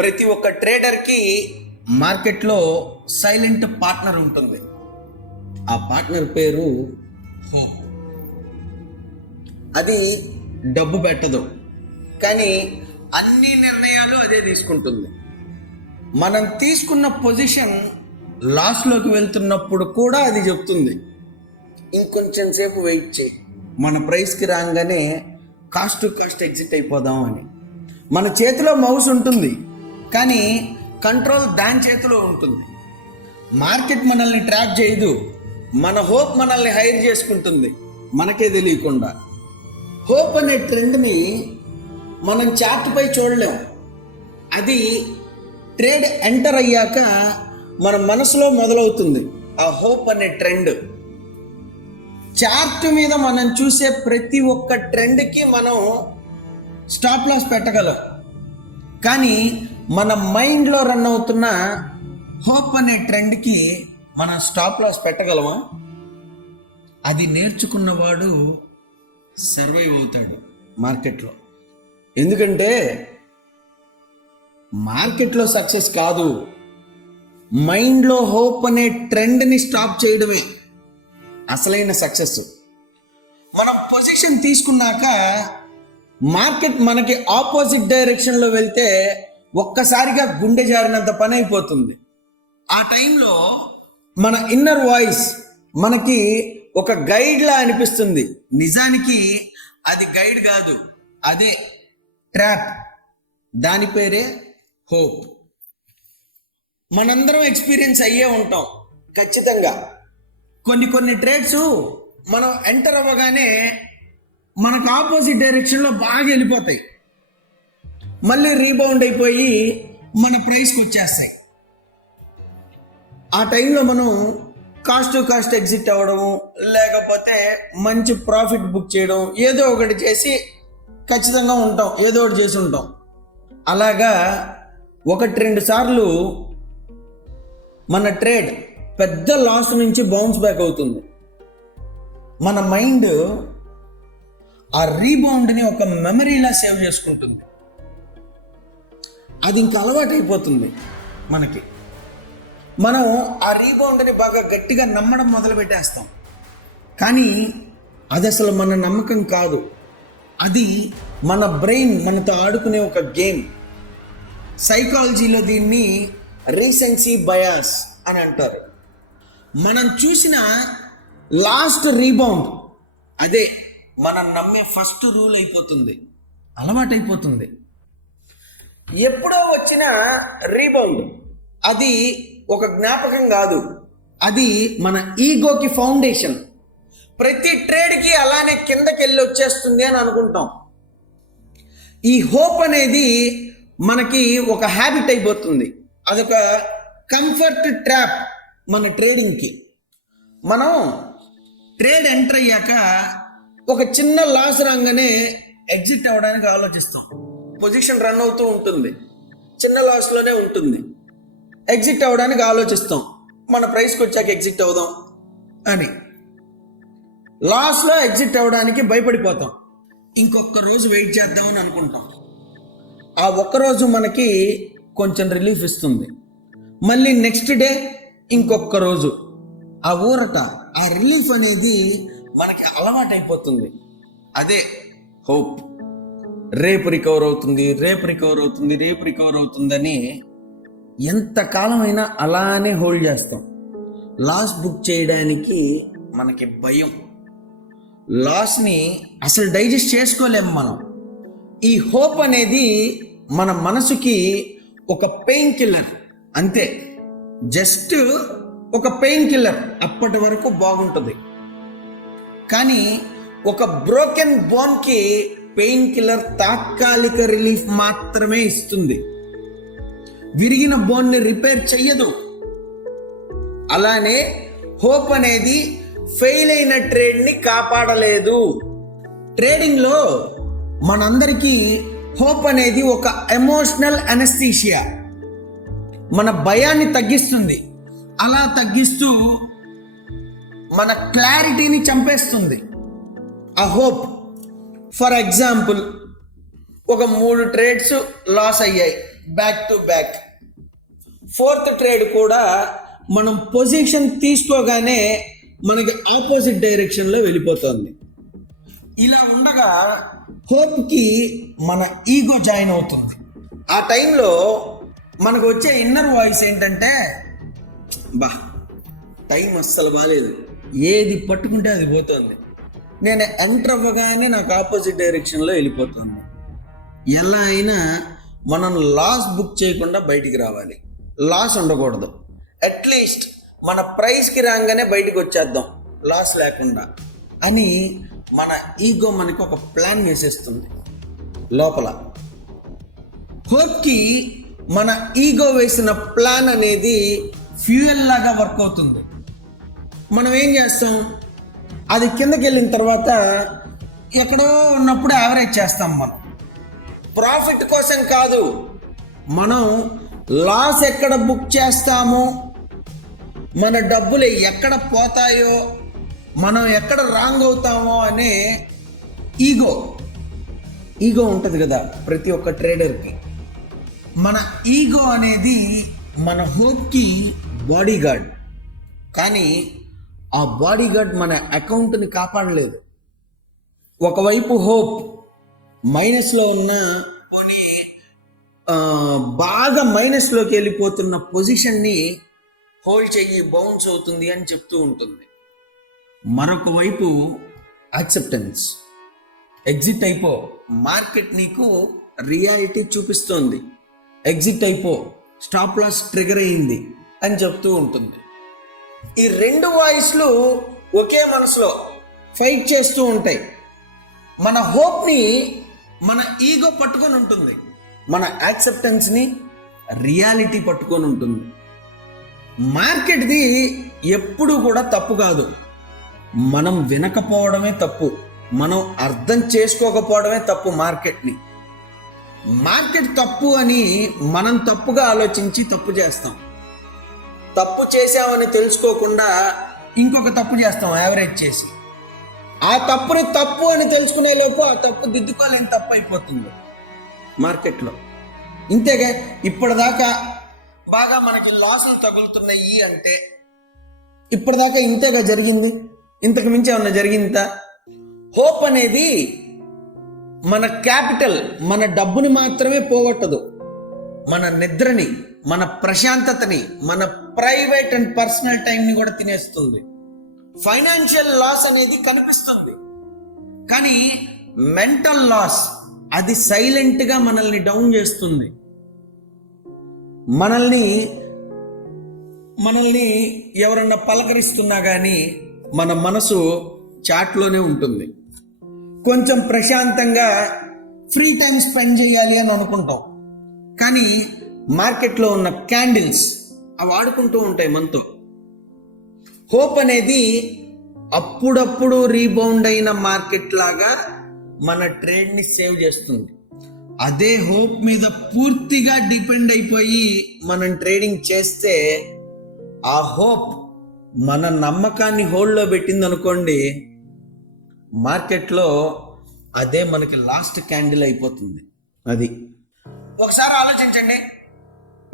ప్రతి ఒక్క ట్రేడర్కి మార్కెట్లో సైలెంట్ పార్ట్నర్ ఉంటుంది. ఆ పార్ట్నర్ పేరు హోప్ అది డబ్బు పెట్టదు. కానీ అన్ని నిర్ణయాలు అదే తీసుకుంటుంది. మనం తీసుకున్న పొజిషన్ లాస్లోకి వెళ్తున్నప్పుడు కూడా అది చెప్తుంది. ఇంకొంచెం సేపు వెయిట్ చేయి. మన ప్రైస్కి రాగానే కాస్ట్ టు కాస్ట్ ఎగ్జిట్ అయిపోదాం అని. మన చేతిలో మౌస్ ఉంటుంది. కానీ కంట్రోల్ దాని చేతిలో ఉంటుంది. మార్కెట్ మనల్ని ట్రాక్ చేయదు. మన హోప్ మనల్ని హైర్ చేసుకుంటుంది. మనకే తెలియకుండా. హోప్ అనే ట్రెండ్ని మనం చార్ట్పై చూడలేం. అది ట్రేడ్ ఎంటర్ అయ్యాక మన మనసులో మొదలవుతుంది. ఆ హోప్ అనే ట్రెండ్. చార్ట్ మీద మనం చూసే ప్రతి ఒక్క ట్రెండ్కి మనం స్టాప్ లాస్ పెట్టగలం. కానీ మన మైండ్లో రన్ అవుతున్న హోప్ అనే ట్రెండ్కి మనం స్టాప్ లాస్ పెట్టగలమా? అది నేర్చుకున్నవాడు సర్వైవ్ అవుతాడు మార్కెట్లో ఎందుకంటే మార్కెట్లో సక్సెస్ కాదు మైండ్లో హోప్ అనే ట్రెండ్ని స్టాప్ చేయడమే అసలైన సక్సెస్ మనం పొజిషన్ తీసుకున్నాక మార్కెట్ మనకి ఆపోజిట్ డైరెక్షన్లో వెళ్తే ఒక్కసారిగా గుండె జారినంత పని అయిపోతుంది ఆ టైంలో మన ఇన్నర్ వాయిస్ మనకి ఒక గైడ్లా అనిపిస్తుంది. నిజానికి అది గైడ్ కాదు అదే ట్రాప్ దాని పేరే హోప్ మనందరం ఎక్స్పీరియన్స్ అయ్యే ఉంటాం ఖచ్చితంగా. కొన్ని కొన్ని ట్రేడ్స్ మనం ఎంటర్ అవ్వగానే మనకు ఆపోజిట్ డైరెక్షన్లో బాగా వెళ్ళిపోతాయి. మళ్ళీ రీబౌండ్ అయిపోయి మన ప్రైస్కి వచ్చేస్తాయి. ఆ టైంలో మనం కాస్ట్ టు కాస్ట్ ఎగ్జిట్ అవ్వడము లేకపోతే మంచి ప్రాఫిట్ బుక్ చేయడం ఏదో ఒకటి చేసి ఖచ్చితంగా ఉంటాం ఏదో ఒకటి చేసి ఉంటాం. అలాగా ఒకటి రెండు సార్లు మన ట్రేడ్ పెద్ద లాస్ నుంచి బౌన్స్ బ్యాక్ అవుతుంది. మన మైండ్ ఆ రీబౌండ్ని ఒక మెమరీలా సేవ్ చేసుకుంటుంది. అది ఇంకా అలవాటైపోతుంది మనకి. మనం ఆ రీబౌండ్ని బాగా గట్టిగా నమ్మడం మొదలు పెట్టేస్తాం కానీ అది అసలు మన నమ్మకం కాదు. అది మన బ్రెయిన్ మనతో ఆడుకునే ఒక గేమ్. సైకాలజీలో దీన్ని రీసెన్సీ బయాస్ అని అంటారు. మనం చూసిన లాస్ట్ రీబౌండ్ అదే మనం నమ్మే ఫస్ట్ రూల్ అయిపోతుంది. అలవాటైపోతుంది. ఎప్పుడో వచ్చిన రీబౌండ్. అది ఒక జ్ఞాపకం కాదు. అది మన ఈగోకి ఫౌండేషన్. ప్రతి ట్రేడ్కి అలానే కిందకి వెళ్ళి వచ్చేస్తుంది అని అనుకుంటాం. ఈ హోప్ అనేది మనకి ఒక హ్యాబిట్ అయిపోతుంది. అదొక కంఫర్ట్ ట్రాప్ మన ట్రేడింగ్కి మనం ట్రేడ్ ఎంటర్ అయ్యాక ఒక చిన్న లాస్ రాగానే ఎగ్జిట్ అవ్వడానికి ఆలోచిస్తాం. పొజిషన్ రన్ అవుతూ ఉంటుంది. చిన్న లాస్లోనే ఉంటుంది. ఎగ్జిట్ అవ్వడానికి ఆలోచిస్తాం. మన ప్రైస్కి వచ్చాక ఎగ్జిట్ అవుదాం అని. లాస్లో ఎగ్జిట్ అవ్వడానికి భయపడిపోతాం. ఇంకొక రోజు వెయిట్ చేద్దామని అనుకుంటాం. ఆ ఒక్కరోజు మనకి కొంచెం రిలీఫ్ ఇస్తుంది. మళ్ళీ నెక్స్ట్ డే ఇంకొక రోజు. ఆ ఊరట ఆ రిలీఫ్ అనేది మనకి అలవాటైపోతుంది. అదే హోప్ రేపు రికవర్ అవుతుంది రేపు రికవర్ అవుతుంది రేపు రికవర్ అవుతుందని ఎంత కాలమైనా అలానే హోల్డ్ చేస్తాం. లాస్ బుక్ చేయడానికి మనకి భయం. లాస్ని అసలు డైజెస్ట్ చేసుకోలేము మనం. ఈ హోప్ అనేది మన మనసుకి ఒక పెయిన్ కిల్లర్ అంతే. జస్ట్ ఒక పెయిన్ కిల్లర్ అప్పటి వరకు బాగుంటుంది. కానీ ఒక బ్రోకెన్ బోన్కి పెయిన్ కిల్లర్ తాత్కాలిక రిలీఫ్ మాత్రమే ఇస్తుంది. విరిగిన బోన్ని రిపేర్ చెయ్యదు. అలానే హోప్ అనేది ఫెయిల్ అయిన ట్రేడ్ని కాపాడలేదు. ట్రేడింగ్లో మనందరికీ హోప్ అనేది ఒక ఎమోషనల్ అనస్థీషియా. మన భయాన్ని తగ్గిస్తుంది. అలా తగ్గిస్తూ మన క్లారిటీని చంపేస్తుంది. ఆ హోప్ ఫర్ ఎగ్జాంపుల్ ఒక మూడు ట్రేడ్స్ లాస్ అయ్యాయి back to back fourth trade కూడా మనం పొజిషన్ తీసుకోగానే మనకి ఆపోజిట్ డైరెక్షన్లో వెళ్ళిపోతుంది. ఇలా ఉండగా హోప్కి మన ఈగో జాయిన్ అవుతుంది. ఆ టైంలో మనకు వచ్చే ఇన్నర్ వాయిస్ ఏంటంటే బా టైం అస్సలు బాగాలేదు ఏది పట్టుకుంటే అది పోతుంది. నేను ఎంటర్ అవ్వగానే నాకు ఆపోజిట్ డైరెక్షన్లో వెళ్ళిపోతుంది. ఎలా అయినా మనం లాస్ బుక్ చేయకుండా బయటికి రావాలి. లాస్ ఉండకూడదు. అట్లీస్ట్ మన ప్రైస్కి రాగానే బయటికి వచ్చేద్దాం. లాస్ లేకుండా. అని మన ఈగో మనకి ఒక ప్లాన్ వేసేస్తుంది. లోపల. హోప్కి మన ఈగో వేసిన ప్లాన్ అనేది ఫ్యూయల్ లాగా వర్క్ అవుతుంది. మనం ఏం చేస్తాం? అది కిందకి వెళ్ళిన తర్వాత ఎక్కడో ఉన్నప్పుడు యావరేజ్ చేస్తాం మనం. ప్రాఫిట్ కోసం కాదు మనం లాస్ ఎక్కడ బుక్ చేస్తామో మన డబ్బులు ఎక్కడ పోతాయో మనం ఎక్కడ రాంగ్ అవుతామో అనే ఈగో ఈగో ఉంటుంది కదా ప్రతి ఒక్క ట్రేడర్కి మన ఈగో అనేది మన హోప్కి బాడీగార్డ్ కానీ ఆ బాడీ గార్డ్ మన అకౌంట్ని కాపాడలేదు. ఒకవైపు హోప్ మైనస్లో ఉన్న పోనీ బాగా మైనస్లోకి వెళ్ళిపోతున్న పొజిషన్ని హోల్డ్ చెయ్యి బౌన్స్ అవుతుంది అని చెప్తూ ఉంటుంది. మరొక వైపు యాక్సెప్టెన్స్. ఎగ్జిట్ అయిపో. మార్కెట్ నీకు రియాలిటీ చూపిస్తోంది. ఎగ్జిట్ అయిపో. స్టాప్ లాస్ ట్రిగర్ అయింది అని చెప్తూ ఉంటుంది. ఈ రెండు వాయిస్లు ఒకే మనసులో ఫైట్ చేస్తూ ఉంటాయి. మన హోప్ని మన ఈగో పట్టుకొని ఉంటుంది. మన యాక్సెప్టెన్స్ని రియాలిటీ పట్టుకొని ఉంటుంది. మార్కెట్ది ఎప్పుడు కూడా తప్పు కాదు. మనం వినకపోవడమే తప్పు. మనం అర్థం చేసుకోకపోవడమే తప్పు మార్కెట్ని. మార్కెట్ తప్పు అని మనం తప్పుగా ఆలోచించి తప్పు చేస్తాం. తప్పు చేశామని తెలుసుకోకుండా ఇంకొక తప్పు చేస్తాం యావరేజ్ చేసి. ఆ తప్పుని తప్పు అని తెలుసుకునే లోపు ఆ తప్పు దిద్దుకోలేని తప్పు అయిపోతుంది. మార్కెట్లో. ఇంతేగా ఇప్పటిదాకా బాగా మనకి లాసులు తగులుతున్నాయి అంటే ఇప్పటిదాకా ఇంతేగా జరిగింది? ఇంతకు మించి ఏమన్నా జరిగిందా? హోప్ అనేది మన క్యాపిటల్ మన డబ్బుని మాత్రమే పోగొట్టదు. మన నిద్రని మన ప్రశాంతతని మన ప్రైవేట్ అండ్ పర్సనల్ టైంని కూడా తినేస్తుంది. ఫైనాన్షియల్ లాస్ అనేది కనిపిస్తుంది. కానీ మెంటల్ లాస్ అది సైలెంట్గా మనల్ని డౌన్ చేస్తుంది. మనల్ని మనల్ని ఎవరన్నా పలకరిస్తున్నా కానీ మన మనసు చాట్లోనే ఉంటుంది. కొంచెం ప్రశాంతంగా ఫ్రీ టైం స్పెండ్ చేయాలి అని అనుకుంటాం. కానీ మార్కెట్లో ఉన్న క్యాండిల్స్ అవి ఆడుకుంటూ ఉంటాయి మనతో. హోప్ అనేది అప్పుడప్పుడు రీబౌండ్ అయిన మార్కెట్ లాగా మన ట్రేడ్ని సేవ్ చేస్తుంది. అదే హోప్ మీద పూర్తిగా డిపెండ్ అయిపోయి మనం ట్రేడింగ్ చేస్తే ఆ హోప్ మన నమ్మకాన్ని హోల్డ్లో పెట్టింది అనుకోండి మార్కెట్లో అదే మనకి లాస్ట్ క్యాండిల్ అయిపోతుంది. అది. ఒకసారి ఆలోచించండి.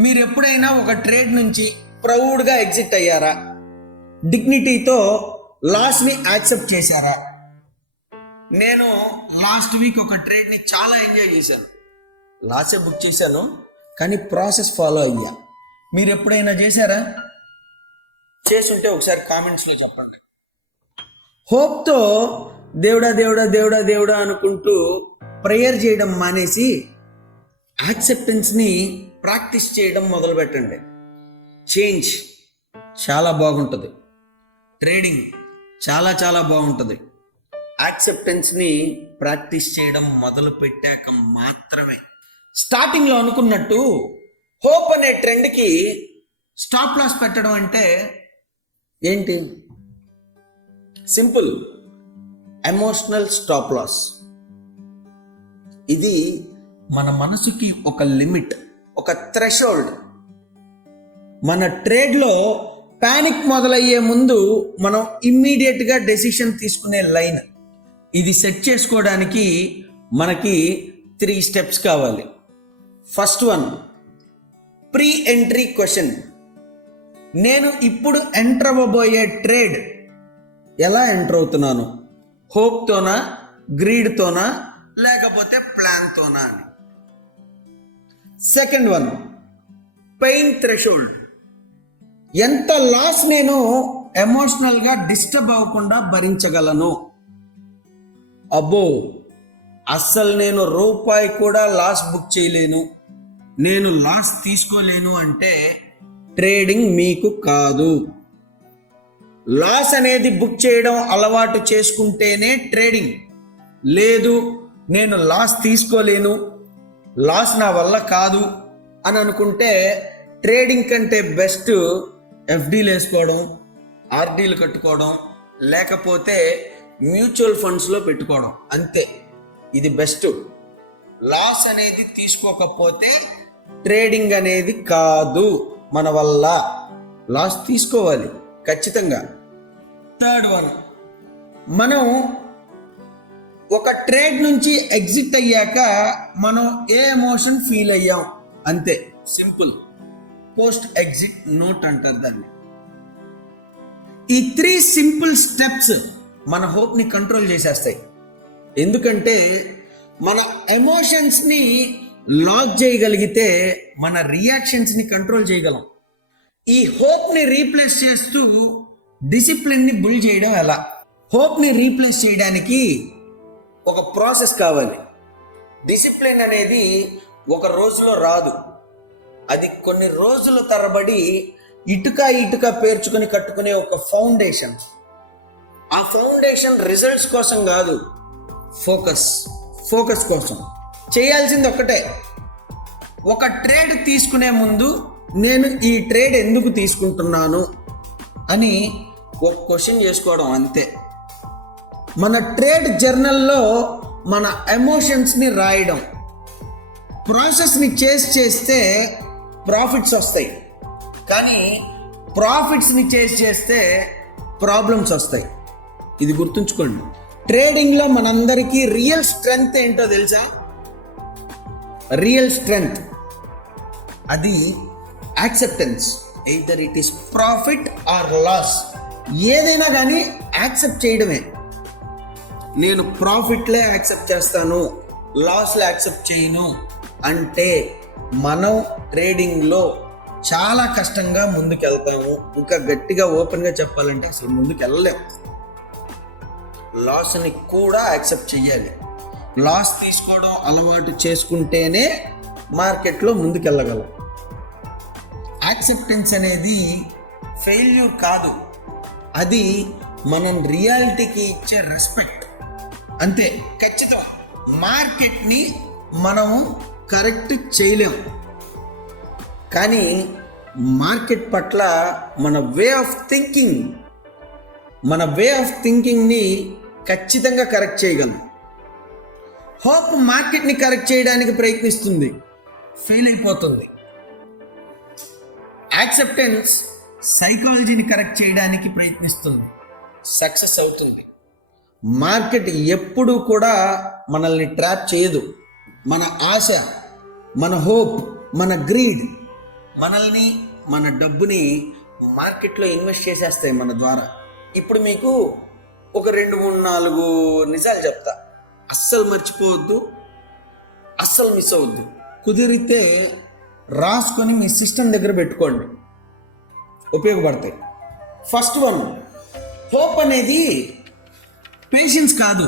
మీరు ఎప్పుడైనా ఒక ట్రేడ్ నుంచి ప్రౌడ్గా ఎగ్జిట్ అయ్యారా? డిగ్నిటీతో లాస్ని యాక్సెప్ట్ చేశారా? నేను లాస్ట్ వీక్ ఒక ట్రేడ్ని చాలా ఎంజాయ్ చేశాను. లాసే బుక్ చేశాను కానీ ప్రాసెస్ ఫాలో అయ్యా. మీరు ఎప్పుడైనా చేశారా? చేసుంటే ఒకసారి కామెంట్స్లో చెప్పండి. హోప్తో దేవుడా దేవుడా దేవుడా దేవుడా అనుకుంటూ ప్రేయర్ చేయడం మానేసి యాక్సెప్టెన్స్ని ప్రాక్టీస్ చేయడం మొదలు పెట్టండి చేంజ్ చాలా బాగుంటుంది. ట్రేడింగ్ చాలా చాలా బాగుంటుంది. యాక్సెప్టెన్స్ని ప్రాక్టీస్ చేయడం మొదలు పెట్టాక మాత్రమే. స్టార్టింగ్లో అనుకున్నట్టు హోప్ అనే ట్రెండ్కి స్టాప్ లాస్ పెట్టడం అంటే ఏంటి? సింపుల్. Emotional stop loss. ఇది మన మనసుకి ఒక లిమిట్ ఒక థ్రెషోల్డ్ మన ట్రేడ్లో పానిక్ మొదలయ్యే ముందు మనం ఇమ్మీడియట్గా డెసిషన్ తీసుకునే లైన్ ఇది సెట్ చేసుకోవడానికి మనకి త్రీ స్టెప్స్ కావాలి. First one pre entry question నేను ఇప్పుడు ఎంటర్ అవ్వబోయే ట్రేడ్ ఎలా ఎంటర్ అవుతున్నాను? హోప్తోనా గ్రీడ్తోనా లేకపోతే ప్లాన్తోనా అని. సెకండ్ వన్ పెయిన్ థ్రెషోల్డ్ ఎంత లాస్ నేను ఎమోషనల్గా డిస్టర్బ్ అవ్వకుండా భరించగలను? అబ్బో అస్సలు నేను రూపాయి కూడా లాస్ బుక్ చేయలేను. నేను లాస్ తీసుకోలేను అంటే ట్రేడింగ్ మీకు కాదు. లాస్ అనేది బుక్ చేయడం అలవాటు చేసుకుంటేనే ట్రేడింగ్ లేదు నేను లాస్ తీసుకోలేను. లాస్ నా వల్ల కాదు అని అనుకుంటే ట్రేడింగ్ కంటే బెస్ట్ ఎఫ్డీలు వేసుకోవడం ఆర్డీలు కట్టుకోవడం లేకపోతే మ్యూచువల్ ఫండ్స్లో పెట్టుకోవడం. అంతే. ఇది బెస్ట్. లాస్ అనేది తీసుకోకపోతే ట్రేడింగ్ అనేది కాదు మన వల్ల. లాస్ తీసుకోవాలి ఖచ్చితంగా. Third one. మనం ఒక ట్రేడ్ నుంచి ఎగ్జిట్ అయ్యాక మనం ఏ ఎమోషన్ ఫీల్ అయ్యాం? అంతే. సింపుల్. పోస్ట్ ఎగ్జిట్ నోట్ అంటారు దాన్ని. ఈ త్రీ సింపుల్ స్టెప్స్ మన హోప్ని కంట్రోల్ చేసేస్తాయి. ఎందుకంటే మన ఎమోషన్స్ని లాక్ చేయగలిగితే మన రియాక్షన్స్ని కంట్రోల్ చేయగలం. ఈ హోప్ని రీప్లేస్ చేస్తూ డిసిప్లిన్ని బుల్ చేయడం ఎలా? హోప్ని రీప్లేస్ చేయడానికి ఒక ప్రాసెస్ కావాలి. డిసిప్లిన్ అనేది ఒక రోజులో రాదు. అది కొన్ని రోజుల తరబడి ఇటుక ఇటుక పేర్చుకొని కట్టుకునే ఒక ఫౌండేషన్. ఆ ఫౌండేషన్ రిజల్ట్స్ కోసం కాదు ఫోకస్ ఫోకస్ కోసం. చేయాల్సింది ఒక్కటే. ఒక ట్రేడ్ తీసుకునే ముందు నేను ఈ ట్రేడ్ ఎందుకు తీసుకుంటున్నాను అని ఒక క్వశ్చన్ చేసుకోవడం అంతే. మన ట్రేడ్ జర్నల్లో మన ఎమోషన్స్ని రాయడం ప్రాసెస్ని చేసి చేస్తే ప్రాఫిట్స్ వస్తాయి. కానీ ప్రాఫిట్స్ని చేసి చేస్తే ప్రాబ్లమ్స్ వస్తాయి. ఇది గుర్తుంచుకోండి. ట్రేడింగ్లో మనందరికీ రియల్ స్ట్రెంగ్త్ ఏంటో తెలుసా? Real strength. అది acceptance. Either it is profit or loss. ఏదైనా కానీ యాక్సెప్ట్ చేయడమే. నేను ప్రాఫిట్లే యాక్సెప్ట్ చేస్తాను లాస్లే యాక్సెప్ట్ చేయను అంటే మనం ట్రేడింగ్లో చాలా కష్టంగా ముందుకెళ్తాము. ఇంకా గట్టిగా ఓపెన్గా చెప్పాలంటే అసలు ముందుకు వెళ్ళలేము లాస్ని కూడా యాక్సెప్ట్ చేయాలి లాస్ తీసుకోవడం అలవాటు చేసుకుంటేనే మార్కెట్లో ముందుకెళ్ళగలం. యాక్సెప్టెన్స్ అనేది ఫెయిల్యూర్ కాదు. అది మనం రియాలిటీకి ఇచ్చే రెస్పెక్ట్ అంతే. ఖచ్చితం. మార్కెట్ని మనము కరెక్ట్ చేయలేము. కానీ మార్కెట్ పట్ల మన వే ఆఫ్ థింకింగ్ మన వే ఆఫ్ థింకింగ్ని ఖచ్చితంగా కరెక్ట్ చేయగలం. హోప్ మార్కెట్ని కరెక్ట్ చేయడానికి ప్రయత్నిస్తుంది. ఫెయిల్ అయిపోతుంది. యాక్సెప్టెన్స్ సైకాలజీని కరెక్ట్ చేయడానికి ప్రయత్నిస్తుంది. సక్సెస్ అవుతుంది. మార్కెట్ ఎప్పుడూ కూడా మనల్ని ట్రాప్ చేయదు. మన ఆశ మన హోప్ మన గ్రీడ్ మనల్ని మన డబ్బుని మార్కెట్లో ఇన్వెస్ట్ చేసేస్తాయి మన ద్వారా. ఇప్పుడు మీకు ఒక రెండు మూడు నాలుగు నిజాలు చెప్తా. అస్సలు మర్చిపోవద్దు. అస్సలు మిస్ అవ్వద్దు. కుదిరితే రాసుకొని మీ సిస్టమ్ దగ్గర పెట్టుకోండి. ఉపయోగపడతాయి. ఫస్ట్ వన్ హోప్ అనేది పేషెన్స్ కాదు.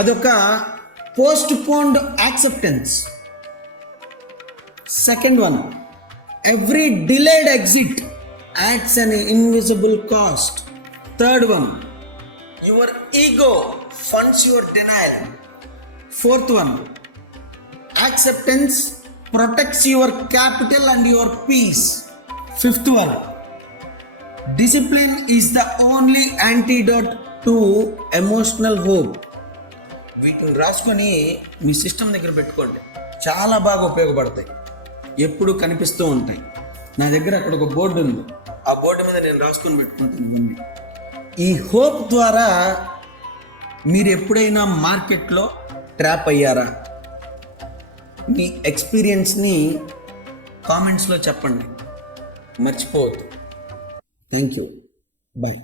అదొక postponed acceptance second one every delayed exit acts an invisible cost third one your ego funds your denial fourth one acceptance protects your capital and your peace fifth one discipline is the only antidote to emotional hope వీటిని రాసుకొని మీ system దగ్గర పెట్టుకోండి. చాలా బాగా ఉపయోగపడతాయి. ఎప్పుడు కనిపిస్తూ ఉంటాయి. నా దగ్గర అక్కడ ఒక బోర్డు ఉంది. ఆ బోర్డు మీద నేను రాసుకొని పెట్టుకుంటాను ఇవన్నీ. ఈ హోప్ ద్వారా మీరు ఎప్పుడైనా మార్కెట్లో ట్రాప్ అయ్యారా? మీ ఎక్స్పీరియన్స్ని కామెంట్స్లో చెప్పండి. మర్చిపోవద్దు. Thank you. బాయ్.